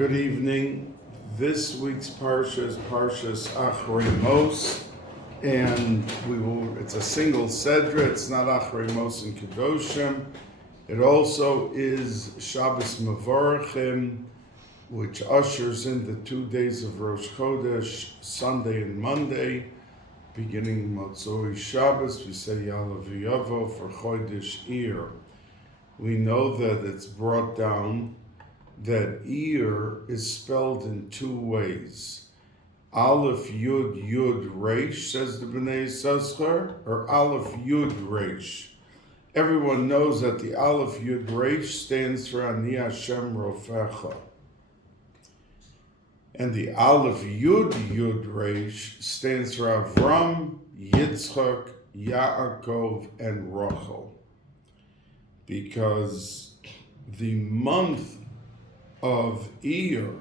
Good evening. This week's parsha is Parshas Acharei, and it's a single sedra. It's not Acharei and Kedoshim. It also is Shabbos Mevorachim, which ushers in the 2 days of Rosh Chodesh, Sunday and Monday. Beginning Motzoi Shabbos, we say Yalav Yavo for Chodesh Iyar. We know that it's brought down that Iyar is spelled in two ways. Aleph Yud Yud Resh, says the Bnei Yissaschar, or Aleph Yud Resh. Everyone knows that the Aleph Yud Resh stands for Ani Hashem Rofecha. And the Aleph Yud Yud Resh stands for Avram, Yitzchak, Yaakov, and Rachel. Because the month of Iyar,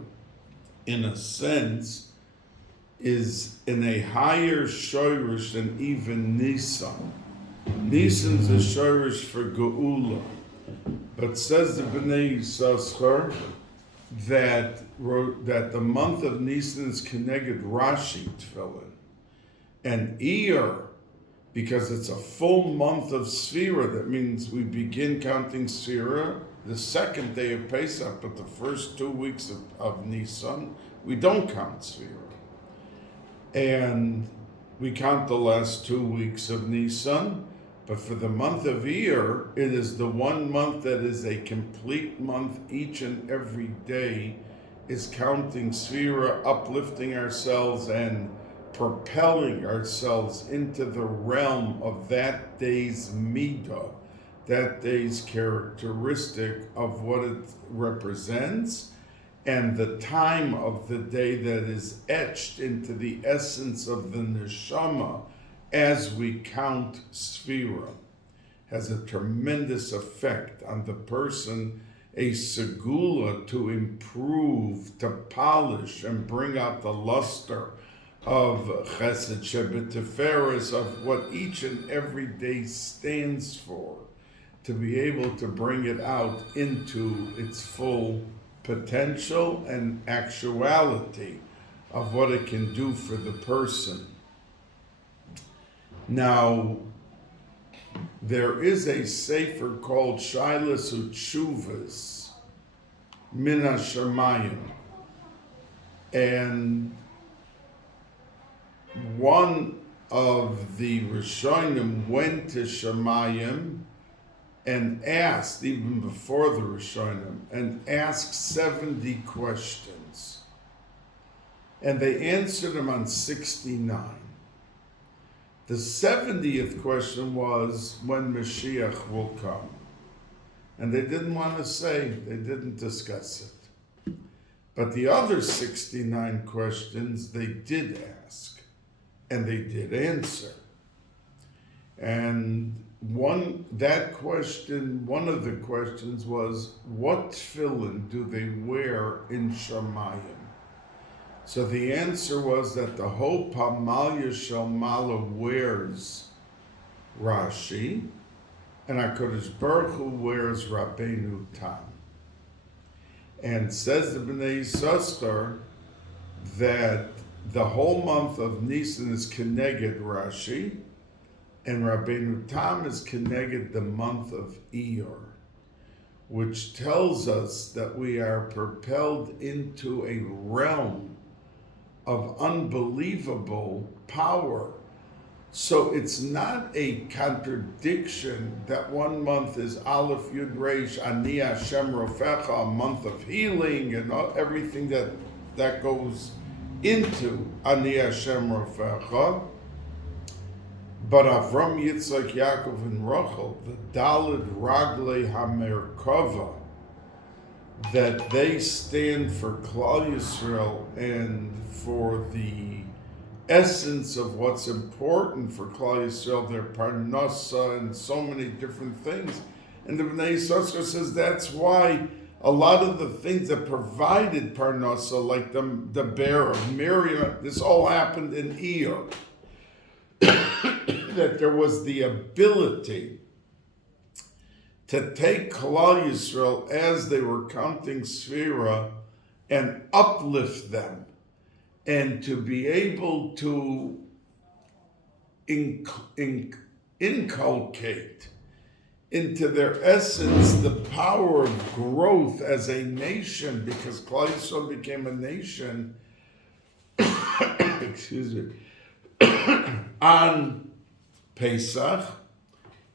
in a sense, is in a higher shoyrish than even Nisan. Nisan's a shoyrish for Geula. But says the Bnei Yissaschar that the month of Nisan is Keneged Rashi Tefillin. And Iyar, because it's a full month of Sfira, that means we begin counting Sfira the second day of Pesach, but the first 2 weeks of Nisan, we don't count Sfira. And we count the last 2 weeks of Nisan, but for the month of Iyar, it is the 1 month that is a complete month. Each and every day is counting Sfira, uplifting ourselves and propelling ourselves into the realm of that day's midah, that day's characteristic of what it represents, and the time of the day that is etched into the essence of the neshama as we count Sfira, has a tremendous effect on the person, a segula to improve, to polish, and bring out the luster of Chesed Shebetiferes, of what each and every day stands for, to be able to bring it out into its full potential and actuality of what it can do for the person. Now, there is a sefer called Shailas Utshuvas Min HaShamayim, and one of the Rishonim went to Shamayim and asked, even before the Rishonim, and asked 70 questions. And they answered them on 69. The 70th question was when Mashiach will come. And they didn't want to say, they didn't discuss it. But the other 69 questions they did ask, and they did answer. And one of the questions was, what tefillin do they wear in Shamayim? So the answer was that the whole Pamalya Shalmala wears Rashi, and HaKadosh Baruch Hu wears Rabbeinu Tam. And says the Bnei Yissaschar that the whole month of Nisan is Keneged Rashi, and Rabbeinu Tam is Keneged the month of Iyar, which tells us that we are propelled into a realm of unbelievable power. So it's not a contradiction that 1 month is Aleph Yud Resh Ani Hashem Rofecha, a month of healing and everything that goes into Ani Hashem Rofecha. But Avram, Yitzchak, Yaakov, and Rachel, the Daled Raglei HaMerkava, that they stand for Klal Yisrael and for the essence of what's important for Klal Yisrael, their parnasa and so many different things. And the Bnei Yissaschar says that's why a lot of the things that provided parnasa, like the bear of myriad, this all happened in Iyar. That there was the ability to take Klal Yisrael as they were counting Sfira and uplift them, and to be able to inculcate into their essence the power of growth as a nation, because Klal Yisrael became a nation excuse me, on Pesach,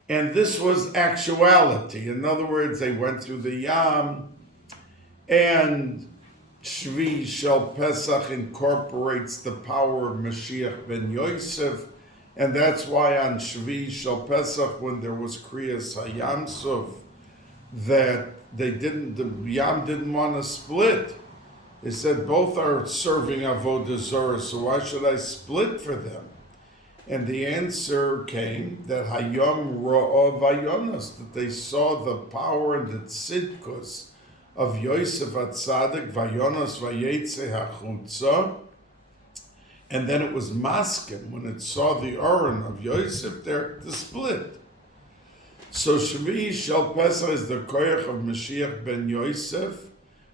and this was actuality. In other words, they went through the Yam, and Shvi Shel Pesach incorporates the power of Mashiach ben Yosef, and that's why on Shvi Shel Pesach, when there was Kriyas HaYam Suf, that the Yam didn't want to split. They said both are serving Avodah Zarah, so why should I split for them? And the answer came that Hayom Ra'ah Vayonos, that they saw the power and the tzidkus of Yosef HaTzadik, Vayonos Vayetze HaChutza, and then it was Maskim, when it saw the Aron of Yosef there, to split. So Shvi Shel Pesach is the koyach of Mashiach ben Yosef,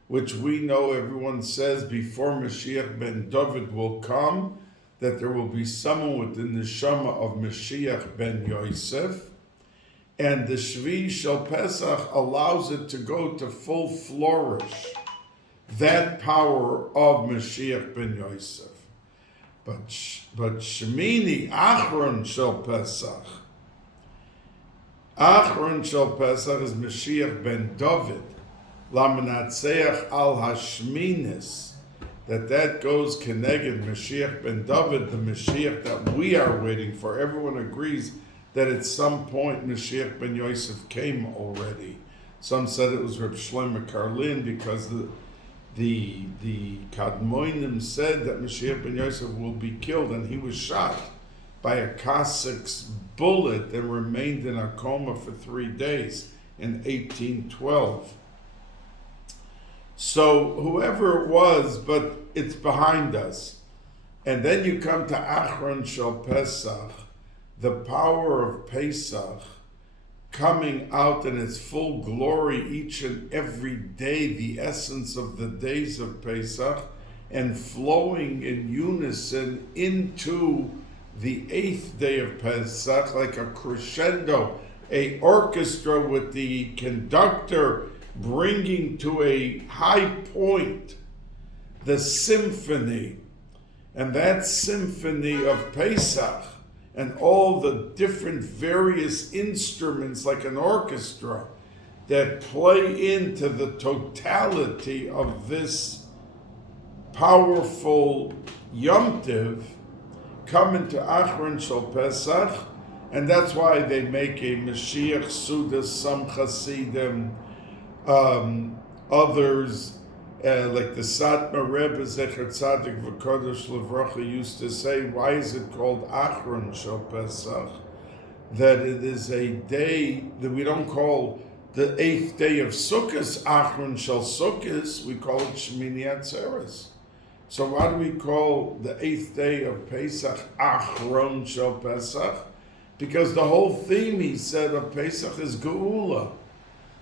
which we know everyone says before Mashiach ben David will come, that there will be someone with the neshama of Mashiach ben Yosef, and the Shvi Shel Pesach allows it to go to full flourish, that power of Mashiach ben Yosef. But Shemini Achron Shel Pesach, Achron Shel Pesach is Mashiach ben David, Lamanatseach al Hashminis, that goes Keneged Mashiach ben David, the Mashiach that we are waiting for. Everyone agrees that at some point Mashiach ben Yosef came already. Some said it was Reb Shlomo Karlin, because the Kadmoinim said that Mashiach ben Yosef will be killed, and he was shot by a Cossack's bullet and remained in a coma for 3 days in 1812. So whoever it was, but it's behind us. And then you come to Achron Shel Pesach, the power of Pesach, coming out in its full glory each and every day, the essence of the days of Pesach, and flowing in unison into the 8th day of Pesach, like a crescendo, a orchestra with the conductor bringing to a high point the symphony, and that symphony of Pesach and all the different various instruments like an orchestra that play into the totality of this powerful Yom Tiv come into Achron Shel Pesach, and that's why they make a Mashiach Suda, some Hasidim, others, like the Satmar Rebbe Zecher Tzadik V'Kodesh Levracha used to say, why is it called Achron Shel Pesach? That it is a day that we don't call the 8th day of Sukkot Achron Shel Sukkot, we call it Shmini Atzeres. So why do we call the 8th day of Pesach Achron Shel Pesach? Because the whole theme, he said, of Pesach is Geula.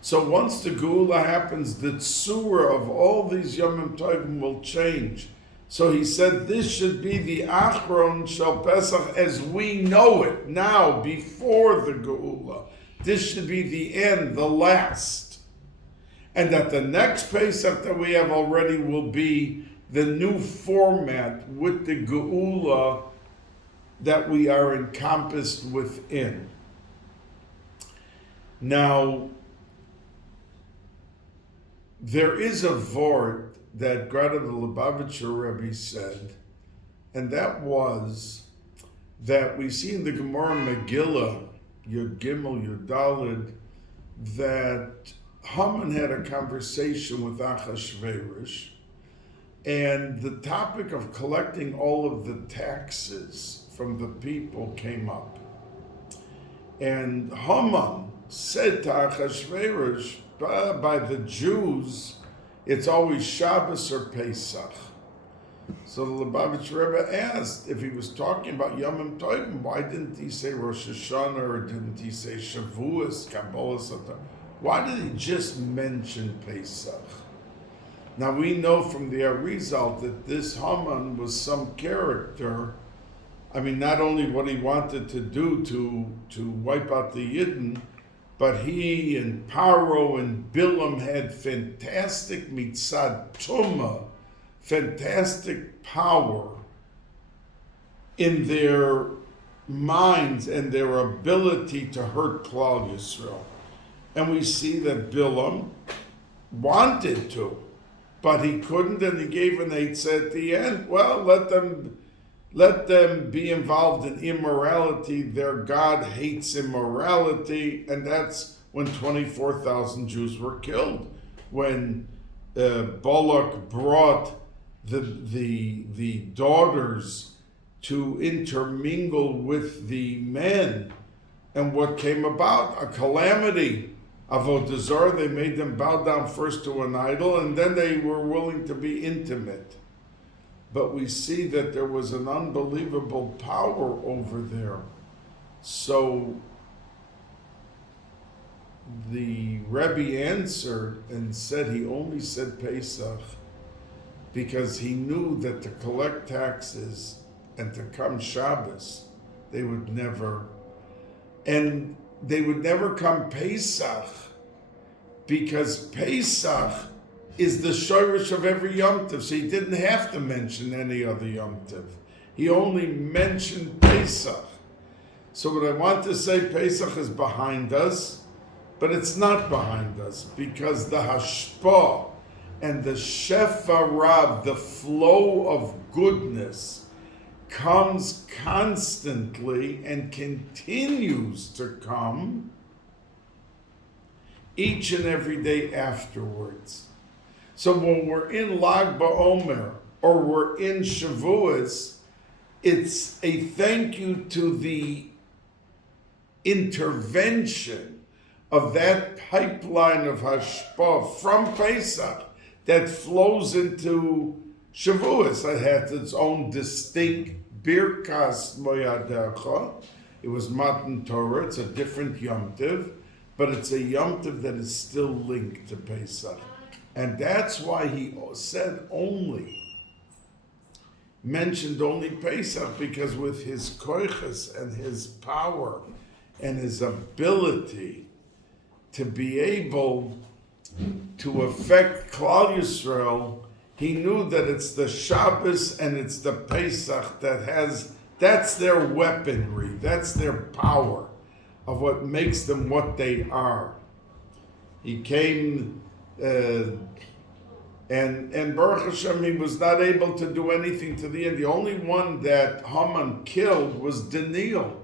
So once the Geula happens, the tzura of all these Yomim Tovim will change. So he said this should be the Achron Shel Pesach as we know it now, before the Geula. This should be the end, the last. And that the next Pesach that we have already will be the new format with the Geula that we are encompassed within. Now, there is a vort that Grada the Lubavitcher Rebbe said, and that was that we see in the Gemara Megillah, Yud Gimel, Yud Daled, that Haman had a conversation with Achashverosh, and the topic of collecting all of the taxes from the people came up. And Haman said to Achashverosh, by the Jews, it's always Shabbos or Pesach. So the Lubavitch Rebbe asked if he was talking about Yomim Tovim, why didn't he say Rosh Hashanah, or didn't he say Shavuos, Kabbalah, Satan? Why did he just mention Pesach? Now we know from the Arizal that this Haman was some character. I mean, not only what he wanted to do to wipe out the Yidden, but he and Paro and Bilam had fantastic mitzad tumah, fantastic power in their minds and their ability to hurt Klal Yisrael. And we see that Bilam wanted to, but he couldn't, and he gave an eitzah at the end. Well, let them be involved in immorality. Their God hates immorality, and that's when 24,000 Jews were killed. When Balak brought the daughters to intermingle with the men, and what came about? A calamity. Avodah Zarah, they made them bow down first to an idol, and then they were willing to be intimate. But we see that there was an unbelievable power over there. So the Rebbe answered and said he only said Pesach because he knew that to collect taxes and to come Shabbos, they would never come Pesach, because Pesach is the shorish of every Yom Tov, so he didn't have to mention any other Yom Tov. He only mentioned Pesach. So what I want to say, Pesach is behind us, but it's not behind us, because the hashpah and the shefa rab, the flow of goodness, comes constantly and continues to come each and every day afterwards. So when we're in Lag BaOmer or we're in Shavuos, it's a thank you to the intervention of that pipeline of hashpah from Pesach that flows into Shavuos. It has its own distinct Birkas Moyadecha. It was Matan Torah. It's a different Yom Tov, but it's a Yom Tov that is still linked to Pesach. And that's why he mentioned only Pesach, because with his koiches and his power and his ability to be able to affect Klal Yisrael, he knew that it's the Shabbos and it's the Pesach that's their weaponry, that's their power of what makes them what they are. He came, and Baruch Hashem, he was not able to do anything to the end. The only one that Haman killed was Daniel.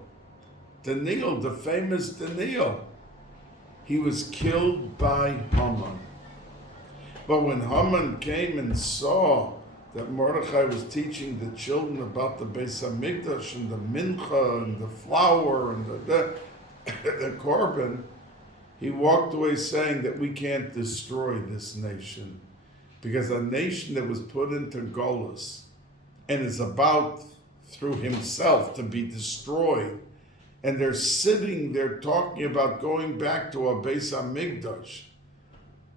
Daniel, the famous Daniel. He was killed by Haman. But when Haman came and saw that Mordechai was teaching the children about the Bais Hamikdash and the mincha and the flour and the korban, he walked away saying that we can't destroy this nation, because a nation that was put into Golus and is about through himself to be destroyed, and they're sitting there talking about going back to a Bais Hamikdash,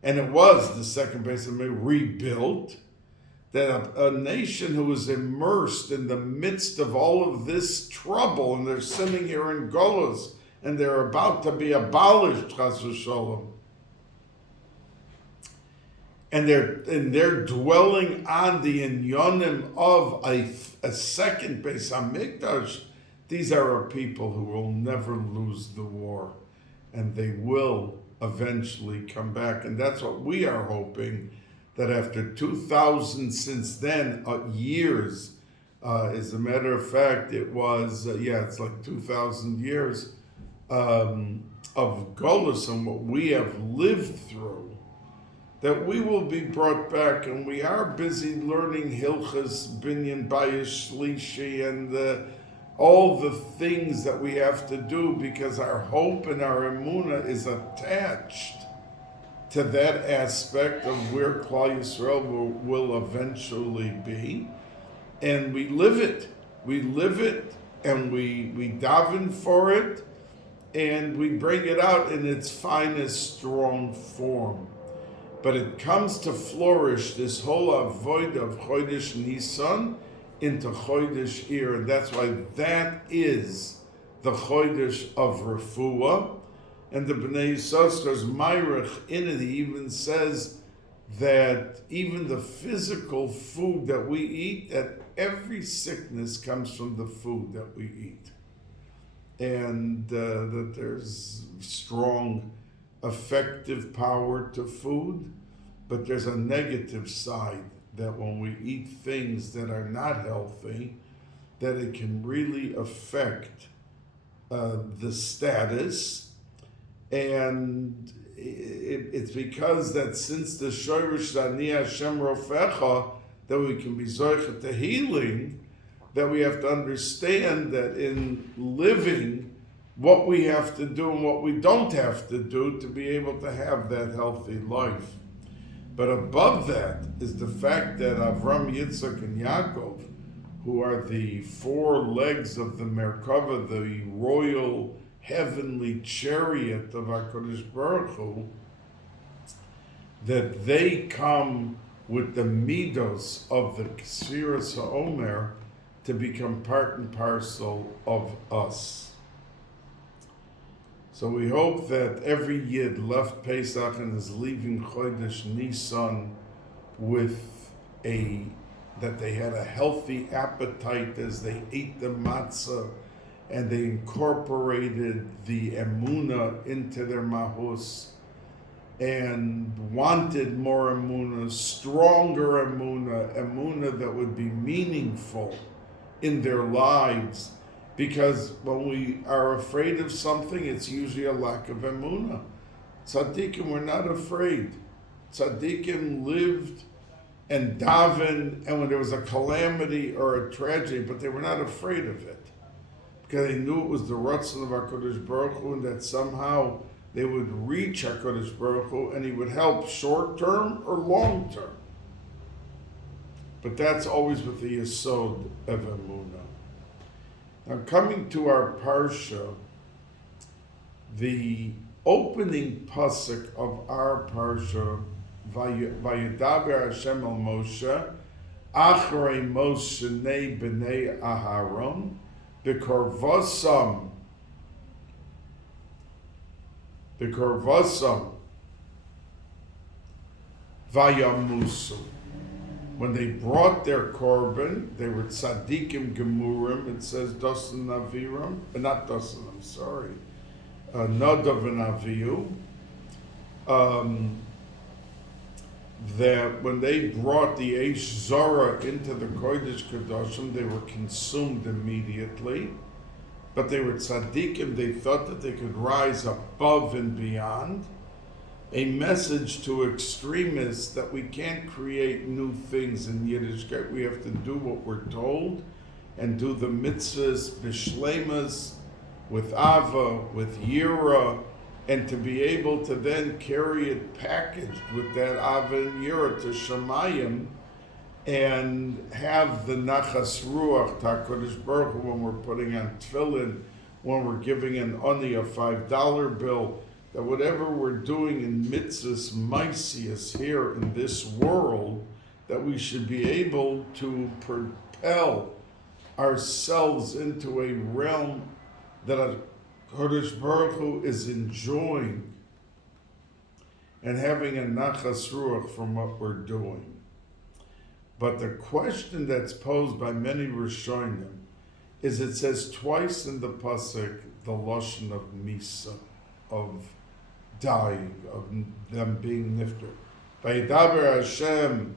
and it was the second Bais Hamikdash rebuilt, that a nation who was immersed in the midst of all of this trouble, and they're sitting here in Golus, and they're about to be abolished, chas v'sholom, and they're dwelling on the inyonim of a second Bais Hamikdash. These are a people who will never lose the war, and they will eventually come back. And that's what we are hoping, that after 2,000 since then years, as a matter of fact, it was, it's like 2,000 years of Golus and what we have lived through, that we will be brought back. And we are busy learning Hilchas Binyan Bayis Shlishi and all the things that we have to do, because our hope and our emunah is attached to that aspect of where Klal Yisrael will eventually be. And we live it. We live it, and we daven for it, and we bring it out in its finest, strong form. But it comes to flourish, this whole avoid of Chodesh Nisan, into Chodesh Iyar, and that's why that is the Chodesh of Refuah. And the Bnei Yissaschar's Myrich in it, he even says that even the physical food that we eat, that every sickness comes from the food that we eat. And that there's strong effective power to food, but there's a negative side that when we eat things that are not healthy, that it can really affect the status. And it's because that since the Shoirish Ani Hashem Rofecha, that we can be zoichet to healing, that we have to understand that in living, what we have to do and what we don't have to do to be able to have that healthy life. But above that is the fact that Avram, Yitzchak, and Yaakov, who are the four legs of the Merkava, the royal heavenly chariot of HaKadosh Baruch Hu, that they come with the midos of the Ksfiras HaOmer to become part and parcel of us. So we hope that every Yid left Pesach and is leaving Chodesh Nisan with that they had a healthy appetite as they ate the matzah, and they incorporated the emunah into their mahus, and wanted more emunah, stronger emunah that would be meaningful in their lives. Because when we are afraid of something, it's usually a lack of emunah. Tzaddikim were not afraid. Tzaddikim lived and davened, and when there was a calamity or a tragedy, but they were not afraid of it, because they knew it was the Ratzon of HaKadosh Baruch Hu, and that somehow they would reach HaKadosh Baruch Hu, and he would help short-term or long-term. But that's always with the Yesod of Emunah. Now, coming to our Parsha, the opening pasuk of our Parsha, Vayedaber Hashem el Moshe, Acharei Moshe Shnei B'nei Aharon, B'korvosam Vayamusu. When they brought their korban, they were tzaddikim gemurim. It says Dasan Aviram, not Dasan, I'm sorry, Nadav and Avihu. That when they brought the Eish Zara into the Kodesh Kedoshim, they were consumed immediately. But they were tzaddikim, they thought that they could rise above and beyond. A message to extremists that we can't create new things in Yiddishkeit. We have to do what we're told and do the mitzvahs, bishlemas, with ava, with yira, and to be able to then carry it packaged with that ava and yira to Shemayim, and have the nachas ruach HaKadosh Baruch Hu when we're putting on tefillin, when we're giving an ani a $5 bill, that whatever we're doing in mitzvahs maisias here in this world, that we should be able to propel ourselves into a realm that HaKadosh Baruch Hu is enjoying and having a nachas ruach from what we're doing. But the question that's posed by many Rishonim is, it says twice in the pasuk the lashon of misa, of dying, of them being nifter. Vayedaber Hashem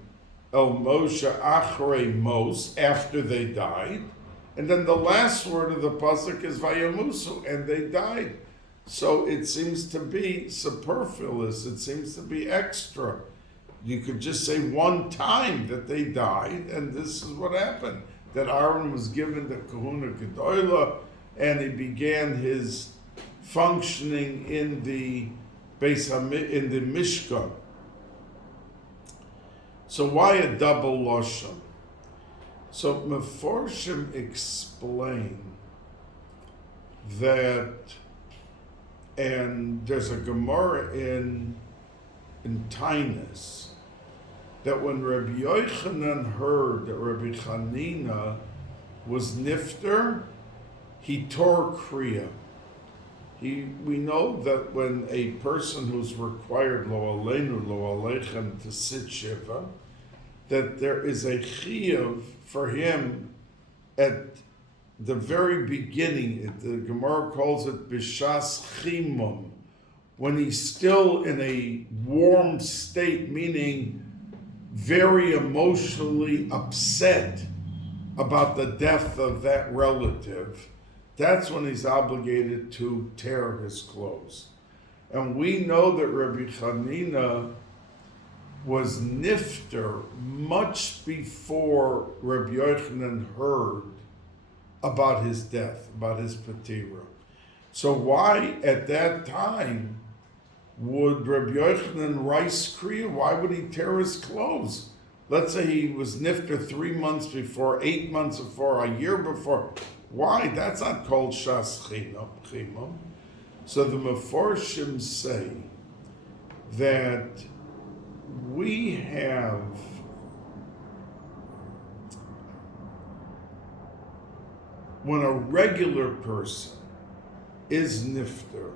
el Moshe Acharei Mos, after they died, and then the last word of the pasuk is Vayamusu, and they died. So it seems to be superfluous. It seems to be extra. You could just say one time that they died, and this is what happened. That Aaron was given the Kahuna Gedoyla, and he began his functioning in the Mishkan. So why a double lashon? So Meforshim explain that, and there's a Gemara in in Tainus that when Rabbi Yochanan heard that Rabbi Chanina was nifter, he tore kriya. We know that when a person who's required lo aleinu, lo aleichem to sit shiva, that there is a chiyuv for him at the very beginning. The Gemara calls it bishas chimum, when he's still in a warm state, meaning very emotionally upset about the death of that relative. That's when he's obligated to tear his clothes. And we know that Rabbi Chanina was nifter much before Rabbi Yochanan heard about his death, about his patira. So why at that time would Rabbi Yochanan rice kriya? Why would he tear his clothes? Let's say he was nifter 3 months before, 8 months before, a year before. Why? That's not called shas chimum. So the Meforshim say that we have when a regular person is nifter,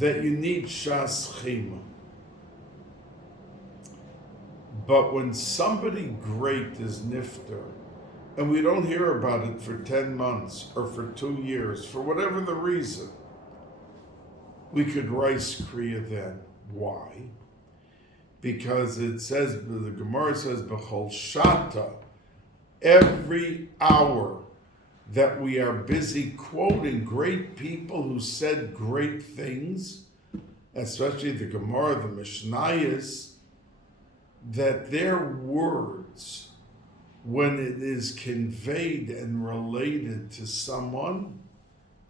that you need shas chimum. But when somebody great is nifter, and we don't hear about it for 10 months or for 2 years, for whatever the reason, we could rice kriya then. Why? Because it says, the Gemara says, b'chol shata, every hour that we are busy quoting great people who said great things, especially the Gemara, the Mishnayos, that their words, when it is conveyed and related to someone,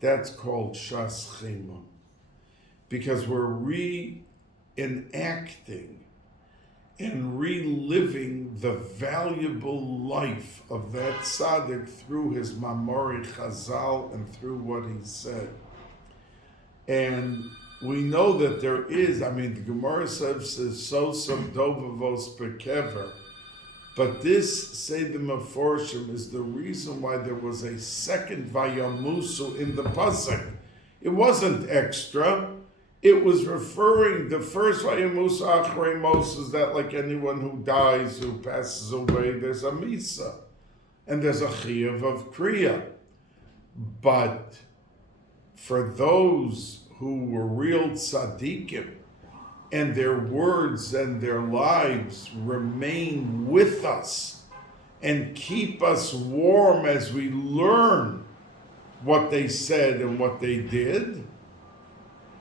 that's called shas chimum. Because we're reenacting and reliving the valuable life of that tzaddik through his mamori chazal and through what he said. And we know that there is, the Gemara says, sosam dovavos bekever. But this, say the Meforshim, is the reason why there was a second Vayamusu in the Pasuk. It wasn't extra. It was referring, the first Vayamusu Acharei Mos is that like anyone who dies, who passes away, there's a Misa. And there's a Chiyuv of Kriya. But for those who were real tzaddikim, and their words and their lives remain with us and keep us warm as we learn what they said and what they did.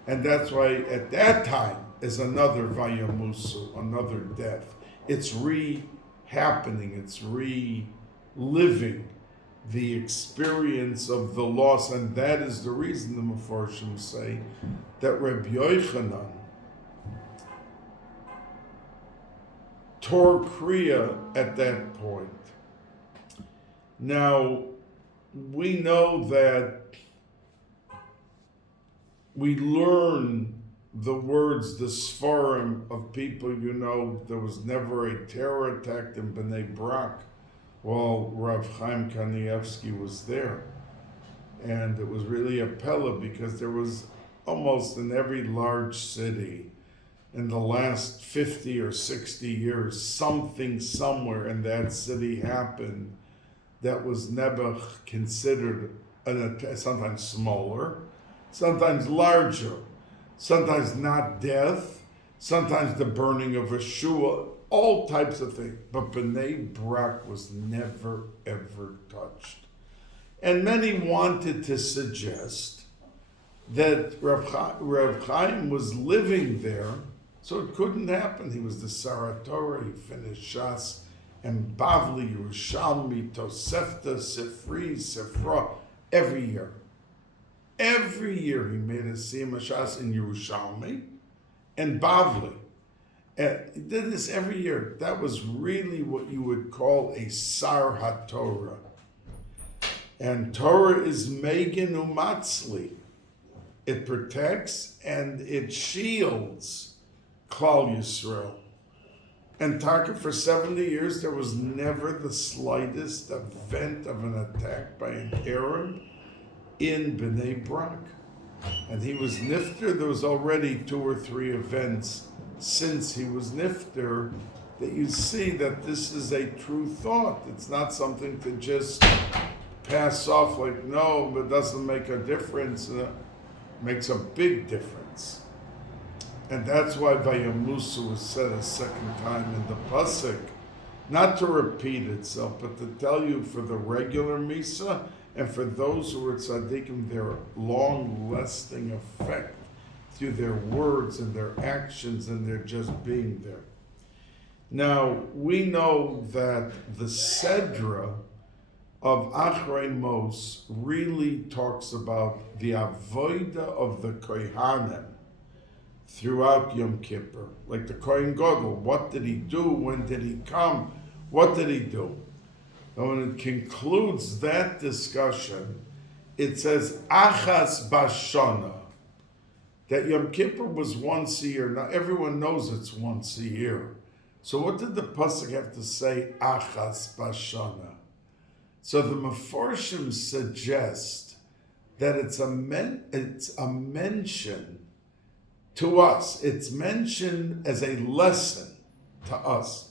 And that's why at that time is another Vayamusu, another death. It's re-happening, it's reliving the experience of the loss. And that is the reason the Meforshim say that Rabbi Yochanan tore kriya at that point. Now, we know that we learn the words, the svarim of people, there was never a terror attack in Bnei Brak while Rav Chaim Kanievsky was there. And it was really a pella because there was almost in every large city in the last 50 or 60 years, something somewhere in that city happened that was never considered sometimes smaller, sometimes larger, sometimes not death, sometimes the burning of a shul, all types of things. But Bnei Brak was never, ever touched. And many wanted to suggest that Rav Chaim was living there, so it couldn't happen. He was the Saratorah, he finished Shas, and Bavli, Yerushalmi, Tosefta, Sifri, Sifra, every year. Every year he made a Siyam Shas in Yerushalmi and Bavli. He did this every year. That was really what you would call a Sar HaTorah. And Torah is Megan Umatzli. It protects and it shields Klal Yisrael. And Taka, for 70 years, there was never the slightest event of an attack by an Arab in Bnei Brak. And he was nifter. There was already 2 or 3 events since he was nifter that you see that this is a true thought. It's not something to just pass off like, no, but it doesn't make a difference. It makes a big difference. And that's why Vayamusu was said a second time in the Pasuk, not to repeat itself, but to tell you for the regular Misa and for those who are tzaddikim, their long-lasting effect through their words and their actions and their just being there. Now, we know that the Sedra of Acharei Mos really talks about the avodah of the Kohanim throughout Yom Kippur. Like the Kohen Gadol, what did he do? When did he come? What did he do? And when it concludes that discussion, it says, Achas Bashana, that Yom Kippur was once a year. Now everyone knows it's once a year. So what did the Pasuk have to say, Achas Bashana? So the Meforshim suggest that it's a mention to us. It's mentioned as a lesson to us.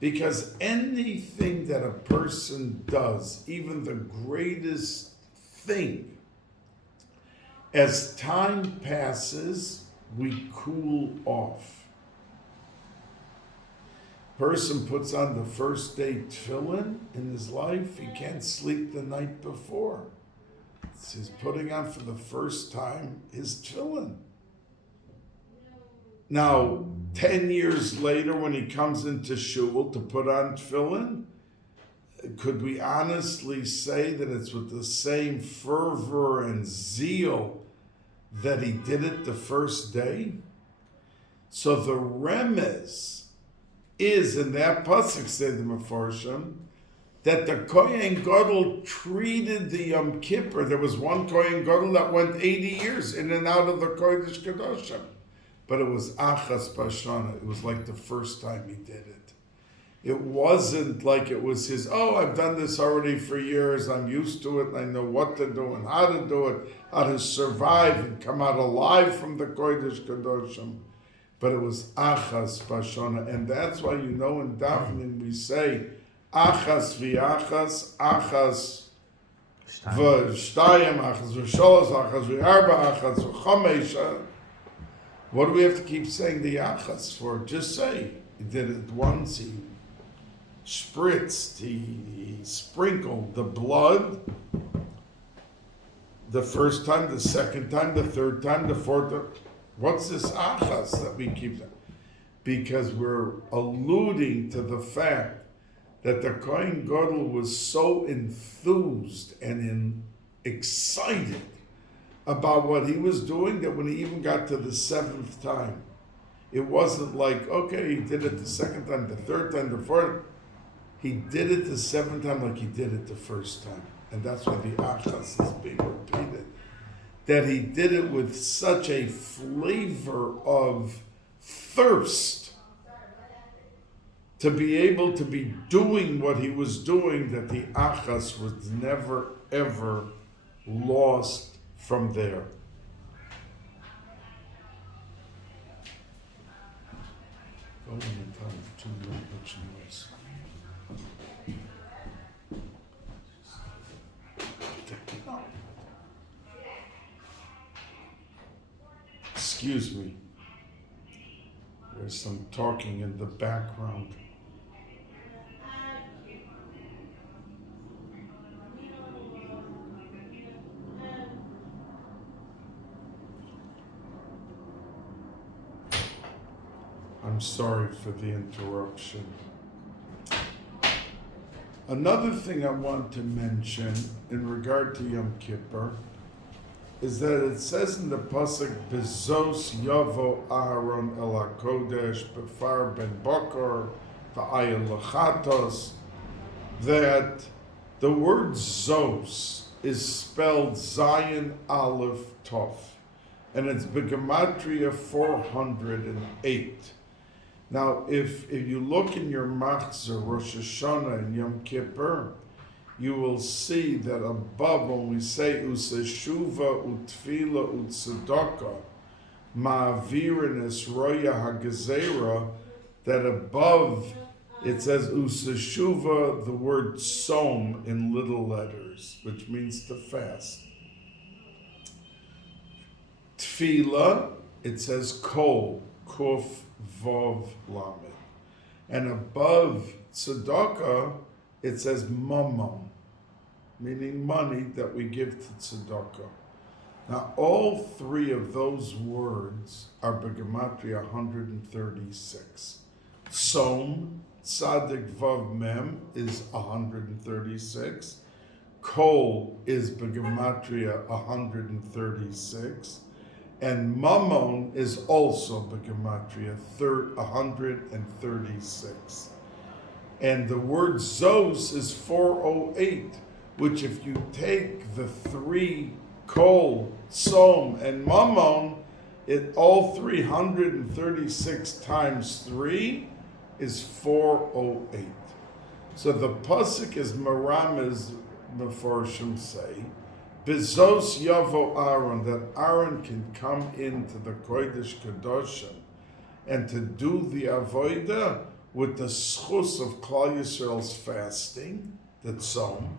Because anything that a person does, even the greatest thing, as time passes, we cool off. Person puts on the first day tefillin in his life, he can't sleep the night before. He's putting on for the first time his tefillin. Now, 10 years later, when he comes into shul to put on tefillin, could we honestly say that it's with the same fervor and zeal that he did it the first day? So the remez is, in that pasuk, say the Mefarshim, that the Kohen Gadol treated the Yom Kippur. There was one Kohen Gadol that went 80 years in and out of the Kodesh Kedoshim. But it was Achas Bashana. It was like the first time he did it. It wasn't like it was his, I've done this already for years, I'm used to it, and I know what to do and how to do it, how to survive and come out alive from the Kodesh Kedoshim. But it was Achas Bashana. And that's why in davening we say, Achas v'achas, Achas v'shtayim, Achas v'sholos, Achas v'arba, Achas v'chamesh. What do we have to keep saying the Achas for? Just say, he did it once, he spritzed, he sprinkled the blood the first time, the second time, the third time, the fourth time. What's this Achas that we keep saying? Because we're alluding to the fact that the Kohen Gadol was so enthused and excited about what he was doing that when he even got to the 7th time, it wasn't like, okay, he did it the second time, the third time, the fourth. He did it the 7th time like he did it the first time. And that's why the Achas is being repeated. That he did it with such a flavor of thirst to be able to be doing what he was doing, that the Achas was never, ever lost from there. Excuse me. There's some talking in the background. I'm sorry for the interruption. Another thing I want to mention in regard to Yom Kippur is that it says in the pasuk, "Bezos yavo Aaron el hakodesh befar ben bakar va'ayel lechatos," that the word Zos is spelled Zayin Aleph Tov, and it's Gematria 408. Now, if you look in your Machzor, Rosh Hashanah, and Yom Kippur, you will see that above, when we say Useshuva, Utfila, Utsadaka, Ma'avirin Esroya Hagazera, that above it says Useshuva, the word som in little letters, which means to fast. Tfila, it says kol, kuf, vov, lamed. And above tzedakah, it says mamon, meaning money that we give to tzedakah. Now, all three of those words are Gematria 136. Som, tzadik, vav, mem is 136. Kol is Gematria 136. And Mammon is also Gematria 136. And the word Zos is 408, which if you take the three Kol, Som, and Mammon, all 336 times 3 is 408. So the pasuk is Marames Meforshim say, Bezos Yavo Aaron, that Aaron can come into the Kodesh Kedoshim and to do the Avodah with the schus of Klal Yisrael's fasting, the tzom,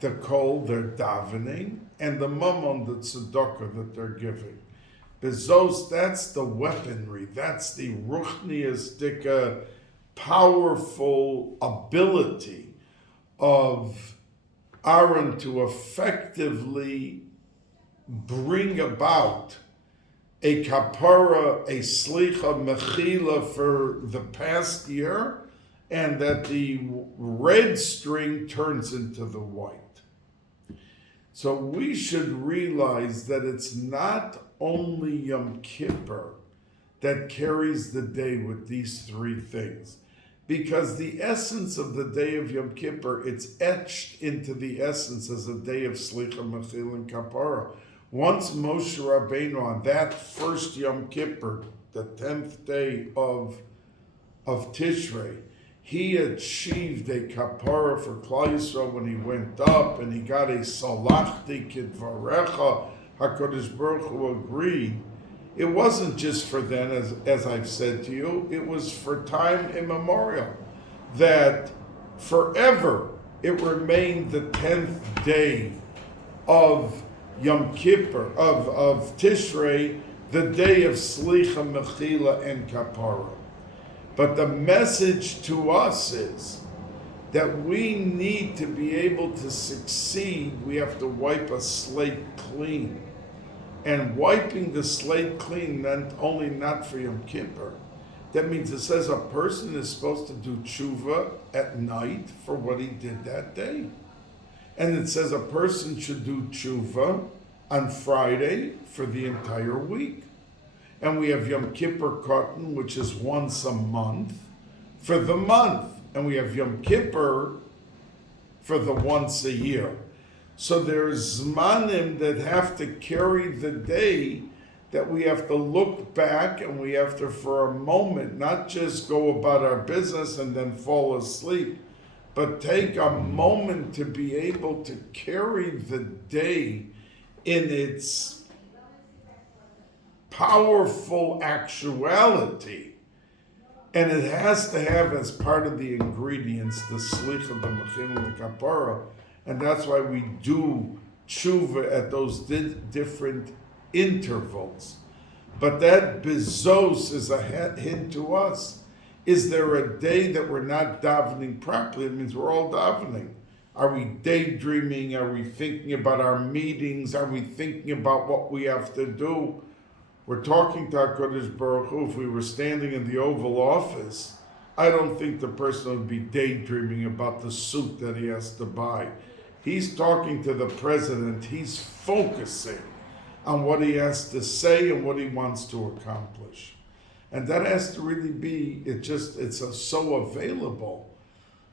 the kol, their davening, and the mammon, the tzedakah that they're giving. Bezos, that's the weaponry, that's the ruchniistic, powerful ability of Aaron to effectively bring about a kapara, a slicha, mechila for the past year, and that the red string turns into the white. So we should realize that it's not only Yom Kippur that carries the day with these three things. Because the essence of the day of Yom Kippur, it's etched into the essence as a day of Slicha, Mechil, and Kapara. Once Moshe Rabbeinu, on that first Yom Kippur, the 10th day of Tishrei, he achieved a Kapara for Klal Yisrael when he went up, and he got a Salachti Kidvarecha, HaKadosh Baruch Hu agreed. It wasn't just for then, as I've said to you, it was for time immemorial, that forever it remained the 10th day of Yom Kippur, of Tishrei, the day of Slicha, Mechila, and Kapara. But the message to us is that we need to be able to succeed. We have to wipe a slate clean. And wiping the slate clean meant only not for Yom Kippur. That means it says a person is supposed to do tshuva at night for what he did that day. And it says a person should do tshuva on Friday for the entire week. And we have Yom Kippur Katan, which is once a month, for the month. And we have Yom Kippur for the once a year. So there's zmanim that have to carry the day, that we have to look back and we have to, for a moment, not just go about our business and then fall asleep, but take a moment to be able to carry the day in its powerful actuality. And it has to have as part of the ingredients the slicha, the mechil, and the kapara. And that's why we do tshuva at those different intervals. But that bezos is a hint to us. Is there a day that we're not davening properly? It means we're all davening. Are we daydreaming? Are we thinking about our meetings? Are we thinking about what we have to do? We're talking to HaKadosh Baruch Hu. If we were standing in the Oval Office, I don't think the person would be daydreaming about the suit that he has to buy. He's talking to the president. He's focusing on what he has to say and what he wants to accomplish. And that has to really be, it's so available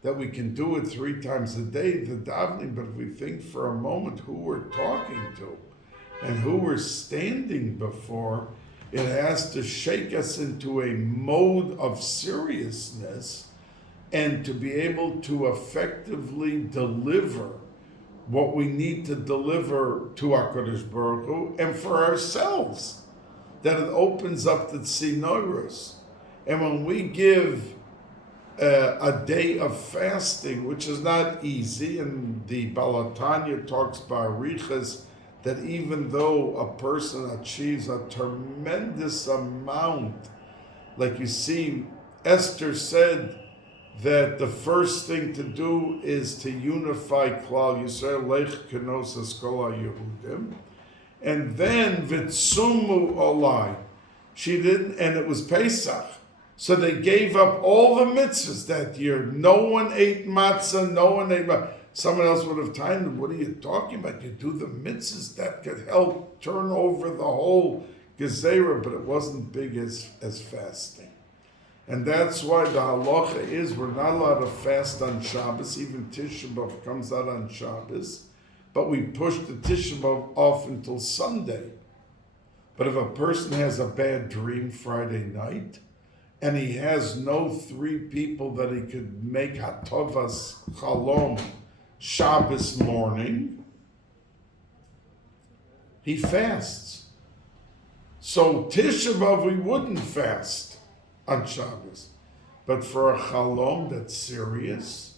that we can do it 3 times a day, the davening. But if we think for a moment who we're talking to, and who we're standing before, it has to shake us into a mode of seriousness and to be able to effectively deliver what we need to deliver to HaKadosh Baruch Hu and for ourselves, that it opens up the tzinoros. And when we give a day of fasting, which is not easy, and the Balatanya talks ba'arichas, that even though a person achieves a tremendous amount, like you see, Esther said that the first thing to do is to unify Klal Yisrael, Lech Kenos Eskola Yehudim, and then Vitsumu Olai. She didn't, and it was Pesach. So they gave up all the mitzvahs that year. No one ate matzah, no one ate matzah. Someone else would have timed them. What are you talking about? You do the mitzvahs that could help turn over the whole gezerah, but it wasn't big as fasting. And that's why the halacha is we're not allowed to fast on Shabbos. Even Tisha B'Av comes out on Shabbos, but we push the Tisha B'Av off until Sunday. But if a person has a bad dream Friday night, and he has no 3 people that he could make hatovas chalom Shabbos morning, he fasts. So Tisha B'Av we wouldn't fast on Shabbos, but for a chalom that's serious,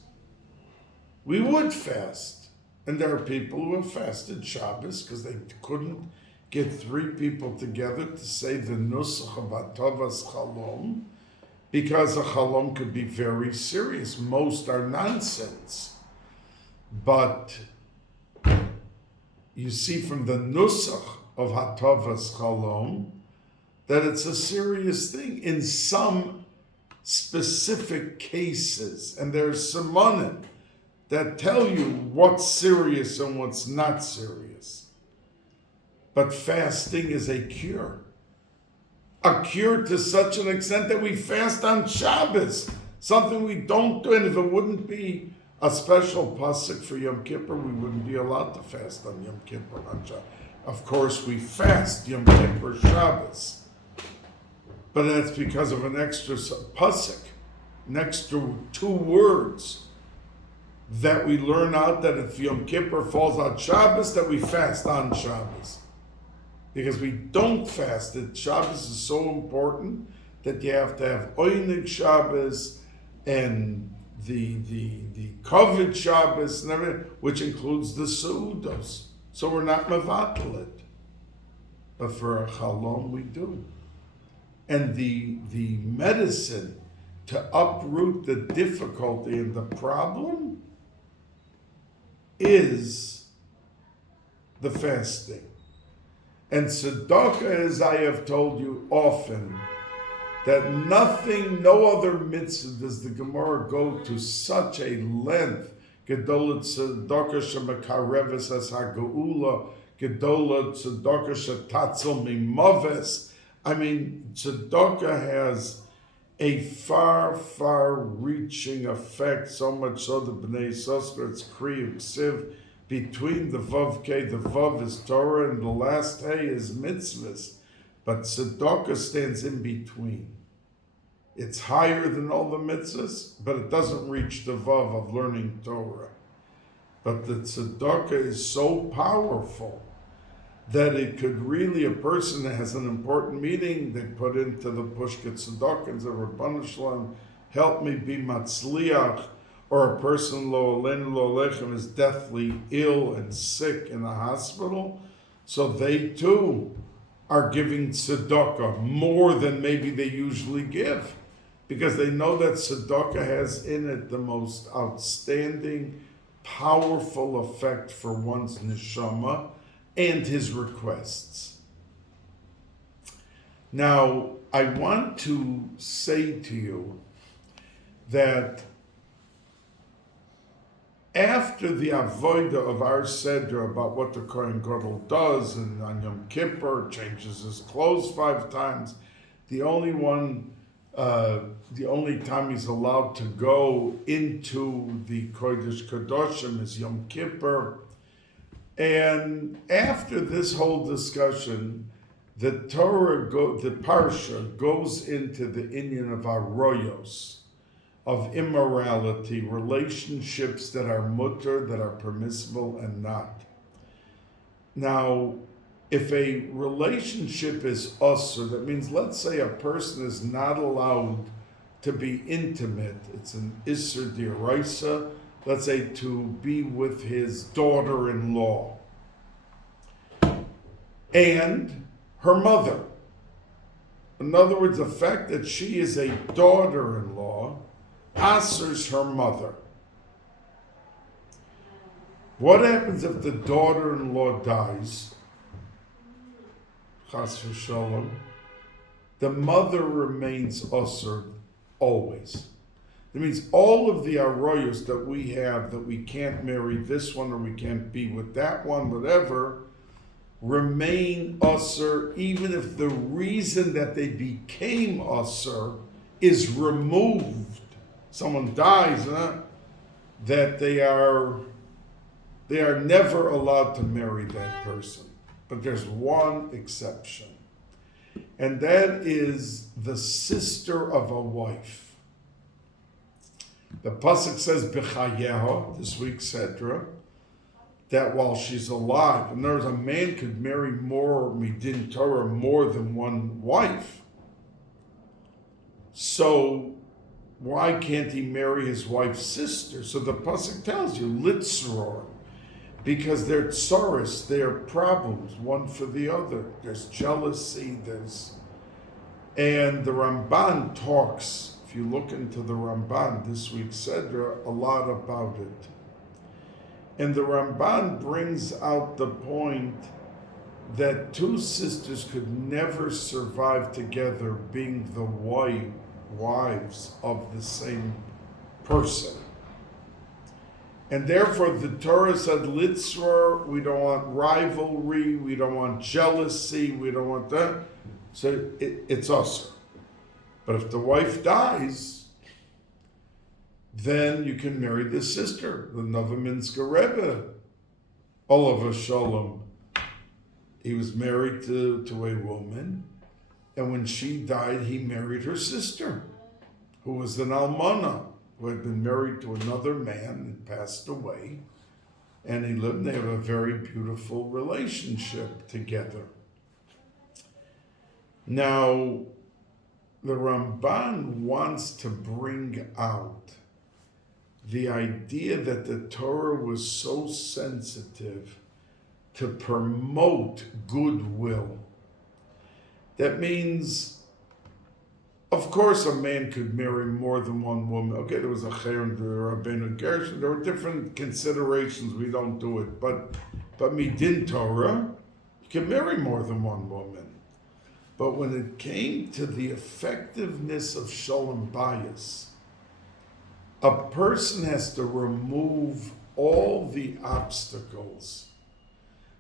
we would fast. And there are people who have fasted Shabbos because they couldn't get 3 people together to say the nusach of hatovas chalom, because a chalom could be very serious. Most are nonsense. But you see from the nusach of hatovas chalom that it's a serious thing in some specific cases. And there's simanim that tell you what's serious and what's not serious. But fasting is a cure. A cure to such an extent that we fast on Shabbos, something we don't do. And if it wouldn't be a special pasuk for Yom Kippur, we wouldn't be allowed to fast on Yom Kippur on Shabbos. Of course, we fast Yom Kippur Shabbos, but that's because of an extra pasuk, an extra 2 words that we learn out that if Yom Kippur falls on Shabbos, that we fast on Shabbos. Because we don't fast it. Shabbos is so important that you have to have Oynig Shabbos and the Kovid Shabbos and everything, which includes the Seudos. So we're not mevatel it. But for a Chalom we do. And the medicine to uproot the difficulty and the problem is the fasting. And tzedakah, as I have told you often, that no other mitzvah does the Gemara go to such a length. Gedolah tzedakah shemakareves as ha'geula, gedolah tzedakah shetatzel mimoves. I mean, tzedakah has a far, far-reaching effect, so much so that B'nai Yissaschar, it's Kri Uksiv, between the Vav K, the Vav is Torah, and the last Hey is mitzvahs. But tzedakah stands in between. It's higher than all the mitzvahs, but it doesn't reach the Vav of learning Torah. But the tzedakah is so powerful that it could really, a person that has an important meeting, they put into the Pushka tzedakah and say, Rabban Shalom, help me be matzliach. Or a person lo aleinu lo alechem is deathly ill and sick in a hospital, so they too are giving tzedakah more than maybe they usually give, because they know that tzedakah has in it the most outstanding, powerful effect for one's neshama and his requests. Now, I want to say to you that after the avodah of our Seder about what the Kohen Gadol does, and on Yom Kippur changes his clothes 5 times, the only time he's allowed to go into the Kodesh Kadoshim is Yom Kippur, And after this whole discussion, the the Parsha goes into the inyan of Aroyos, of immorality, relationships that are mutter, that are permissible and not. Now, if a relationship is usur, that means, let's say a person is not allowed to be intimate. It's an isur d'oraisa, let's say to be with his daughter-in-law and her mother. In other words, the fact that she is a daughter-in-law asers her mother. What happens if the daughter-in-law dies? Chas v'shalom. The mother remains usur always. That means all of the aroyos that we have, that we can't marry this one or we can't be with that one, whatever, remain usur, even if the reason that they became usur is removed. Someone dies, that they are never allowed to marry that person. But there's one exception, and that is the sister of a wife. The pasuk says b'chayeha, this week's Sedra, that while she's alive, in other words, a man could marry more midin Torah, more than one wife. So why can't he marry his wife's sister? So the pasuk tells you litzror, because they're tsaris, they're problems, one for the other. There's jealousy, and the Ramban talks, if you look into the Ramban, this week's Sedra, a lot about it. And the Ramban brings out the point that two sisters could never survive together being the wives of the same person. And therefore the Torah said, litzror, we don't want rivalry, we don't want jealousy, we don't want that. So it's usher. But if the wife dies, then you can marry the sister, the Novominsker Rebbe. Olav Shalom. He was married to a woman, and when she died, he married her sister, who was an almana, who had been married to another man and passed away, and they have a very beautiful relationship together. Now, the Ramban wants to bring out the idea that the Torah was so sensitive to promote goodwill. That means, of course, a man could marry more than one woman. Okay, there was Acharei and Rabbeinu Gershon. There were different considerations. We don't do it, but midin Torah, you can marry more than one woman. But when it came to the effectiveness of shalom bayis, a person has to remove all the obstacles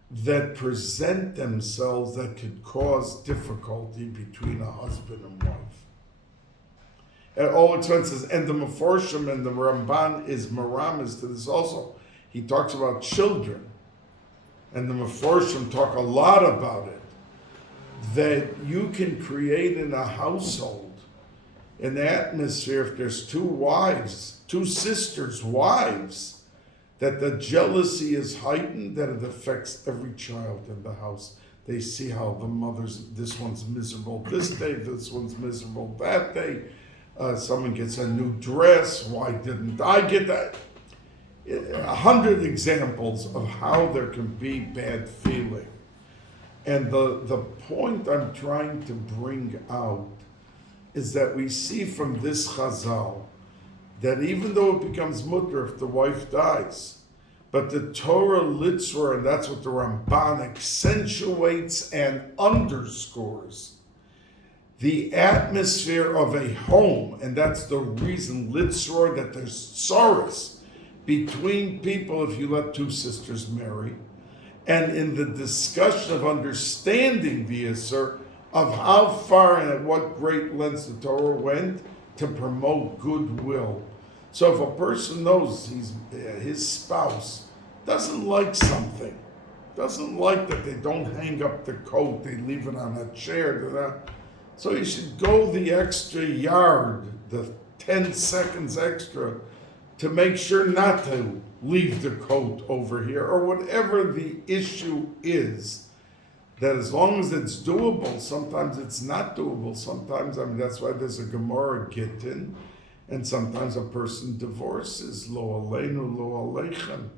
that present themselves that could cause difficulty between a husband and wife. At all expenses, and the Meforshim and the Ramban is maramis to this also. He talks about children, and the Meforshim talk a lot about it, that you can create in a household an atmosphere, if there's two sisters' wives, that the jealousy is heightened, that it affects every child in the house. They see how the mother's, this one's miserable this day, this one's miserable that day. Someone gets a new dress, why didn't I get that? 100 examples of how there can be bad feeling. And the point I'm trying to bring out is that we see from this chazal that even though it becomes mutter if the wife dies, but the Torah litzror, and that's what the Ramban accentuates and underscores, the atmosphere of a home, and that's the reason litzror, that there's tsaris between people if you let two sisters marry, and in the discussion of understanding the Isser, of how far and at what great lengths the Torah went to promote goodwill. So if a person knows his spouse doesn't like something, doesn't like that they don't hang up the coat, they leave it on a chair. So you should go the extra yard, the 10 seconds extra, to make sure not to leave the coat over here, or whatever the issue is. That as long as it's doable, sometimes it's not doable. Sometimes, that's why there's a Gemara Gittin, and sometimes a person divorces, lo aleinu, lo aleichem,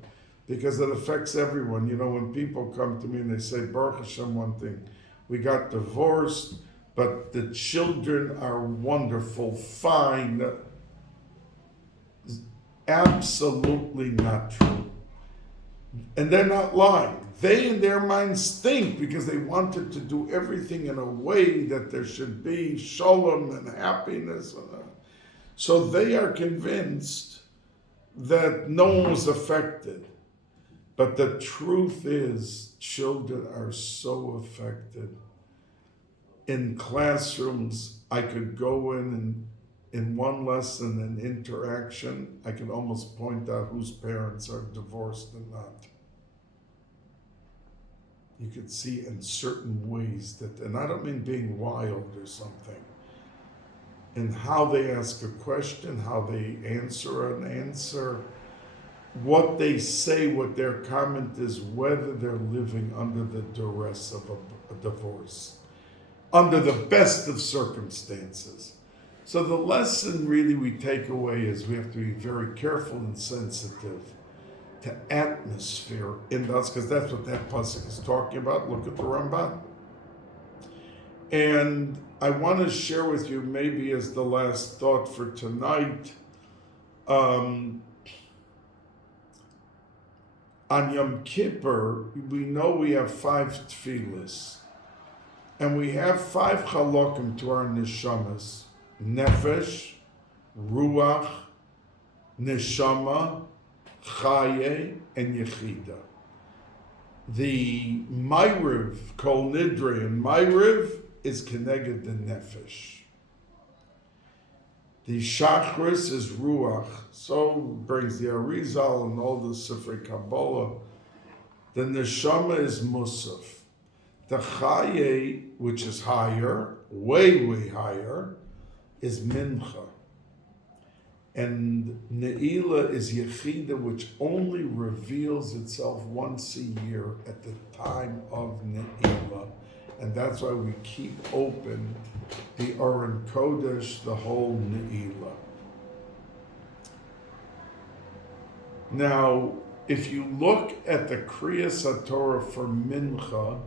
because it affects everyone. When people come to me and they say, Baruch Hashem, one thing, we got divorced, but the children are wonderful, fine. Absolutely not true. And they're not lying. They in their minds think, because they wanted to do everything in a way that there should be shalom and happiness. So they are convinced that no one was affected. But the truth is, children are so affected. In classrooms, I could go in one lesson, an interaction, I can almost point out whose parents are divorced and not. You could see in certain ways that, and I don't mean being wild or something, in how they ask a question, how they answer an answer, what they say, what their comment is, whether they're living under the duress of a divorce, under the best of circumstances. So the lesson really we take away is we have to be very careful and sensitive to atmosphere in us, because that's what that pasuk is talking about. Look at the Ramban. And I want to share with you, maybe as the last thought for tonight, on Yom Kippur, we know we have 5 tefillas, and we have 5 halakim to our neshamas: nefesh, ruach, neshama, chaye, and yechida. The myriad, kol nidre, and myriad is keneged the nefesh. The shachris is ruach, so brings the Arizal and all the Sifrei Kabbalah. The neshama is musaf. The chaye, which is higher, way, way higher, is mincha. And ne'ilah is yechida, which only reveals itself once a year at the time of ne'ilah. And that's why we keep open the Aron Kodesh, the whole ne'ilah. Now, if you look at the Kriyas HaTorah for mincha,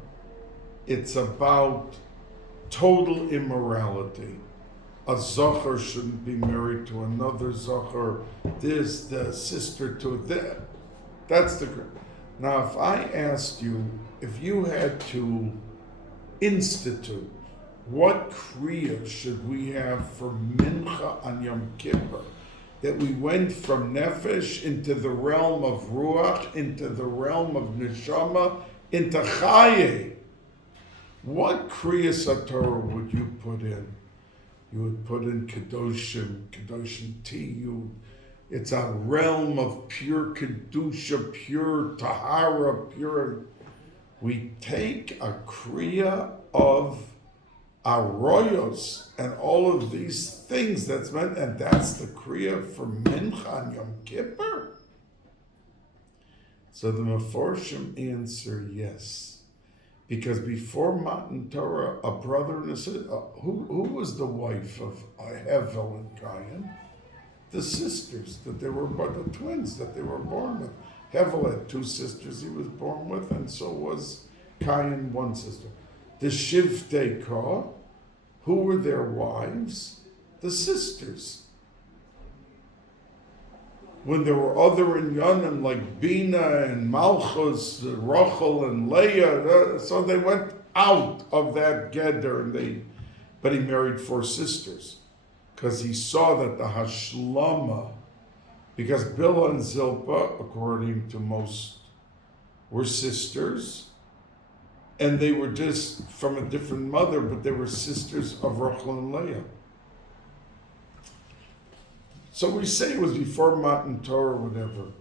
it's about total immorality. A zocher shouldn't be married to another zocher. This, the sister to that. That's the. Now, if I asked you, if you had to institute, what kriya should we have for mincha on Yom Kippur? That we went from nefesh into the realm of ruach, into the realm of neshama, into chaye. What kriyas HaTorah would you put in? You would put in Kedoshim Tiyud. It's a realm of pure Kedusha, pure Tahara, pure. We take a Kriya of Aroyos and all of these things that's meant, and that's the Kriya for Mincha and Yom Kippur. So the Meforshim answer yes. Because before Matan Torah, a brother and a sister, who was the wife of Hevel and Cain? The sisters that they were, the twins that they were born with. Hevel had 2 sisters he was born with, and so was Cain, 1 sister. The Shivtei Ka, who were their wives? The sisters. When there were other inyanim like Bina and Malchus, Rachel and Leah, so they went out of that Geder, but he married 4 sisters, because he saw that the Hashlama, because Bilhah and Zilpah, according to most, were sisters, and they were just from a different mother, but they were sisters of Rachel and Leah. So we say it was before Matan Torah, whatever.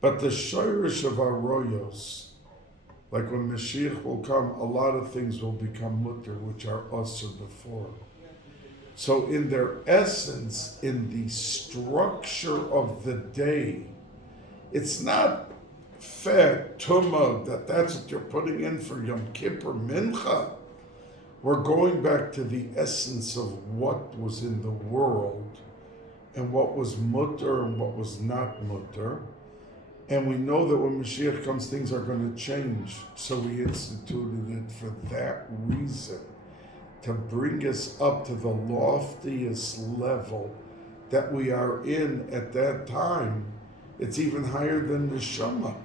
But the Shoirish of Aroyos Like when Mashiach will come, a lot of things will become mutter, which are usher before. So in their essence, in the structure of the day, it's not fat, tumah, that's what you're putting in for Yom Kippur Mincha. We're going back to the essence of what was in the world and what was mutter and what was not mutter. And we know that when Mashiach comes, things are going to change. So we instituted it for that reason, to bring us up to the loftiest level that we are in at that time. It's even higher than the Neshama.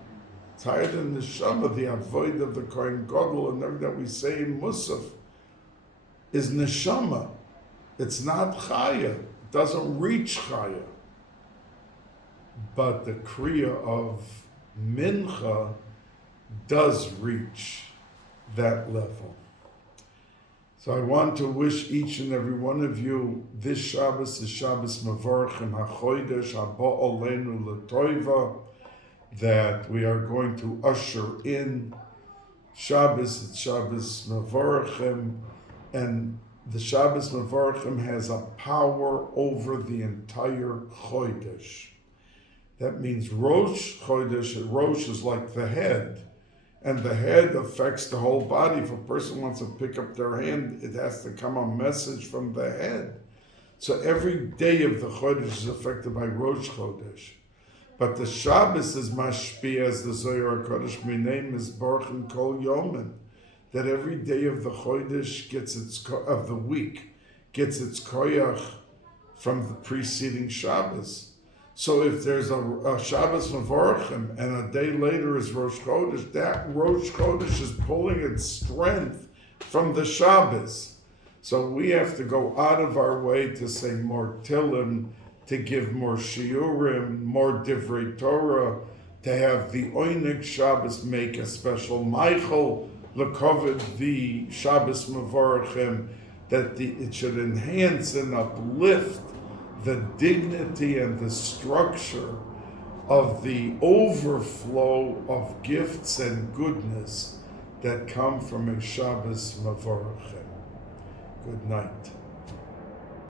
It's higher than the Neshama, the avoid of the Kohen Gadol and everything that we say in Musaf is Neshama. It's not Chaya. It doesn't reach Chaya. But the Kriya of Mincha does reach that level. So I want to wish each and every one of you, this Shabbos is Shabbos Mavorchim HaChodesh Haba Oleinu L'Toiva, that we are going to usher in Shabbos. It's Shabbos Mavorchim, and the Shabbos Mavorchim has a power over the entire Chodesh. That means Rosh Chodesh. Rosh is like the head. And the head affects the whole body. If a person wants to pick up their hand, it has to come a message from the head. So every day of the Chodesh is affected by Rosh Chodesh. But the Shabbos is mashpia, as the Zohar HaKadosh, my name is Baruch and Kol Yomen, that every day of the Chodesh of the week gets its koyach from the preceding Shabbos. So if there's a Shabbos Mavorchim and a day later is Rosh Chodesh, that Rosh Chodesh is pulling its strength from the Shabbos. So we have to go out of our way to say more Tilim, to give more Shiurim, more Divrei Torah, to have the Oinik Shabbos make a special Michael, Lekovid the Shabbos Mavorchim, that it should enhance and uplift the dignity and the structure of the overflow of gifts and goodness that come from a Shabbos Mavorchim. Good night.